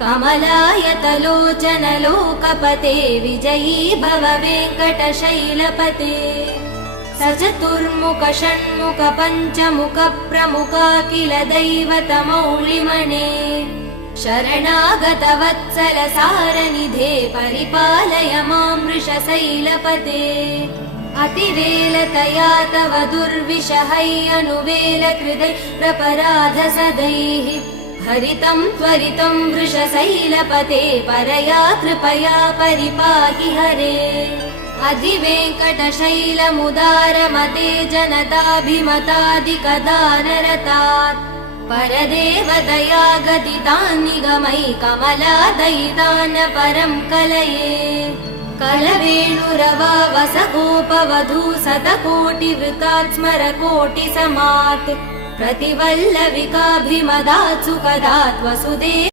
कमलायतलोचन लोकपते विजयी भव वेङ्कटशैलपते सचतुर्मुख षण्मुख पञ्चमुख प्रमुखाखिल दैवतमौलिमणे शरणागत वत्सल सारनिधे परिपालय मां वृषशैलपते अतिवेलतया तव दुर्विषहै अनुवेल कृदै प्रपराध सदैः हरितं त्वरितं वृषशैलपते परया कृपया परिपाहि हरे अधिवेङ्कटशैलमुदारमते जनताभिमतादिकदानरतात् परदेवदया गदितान् निगमै कमलादयितान् परं कलये कलवेणुरवा वसगोपवधू शतकोटिवृतात् स्मरकोटिसमात् प्रतिवल्लविकाभिमदात् सुखदात् वसुदेव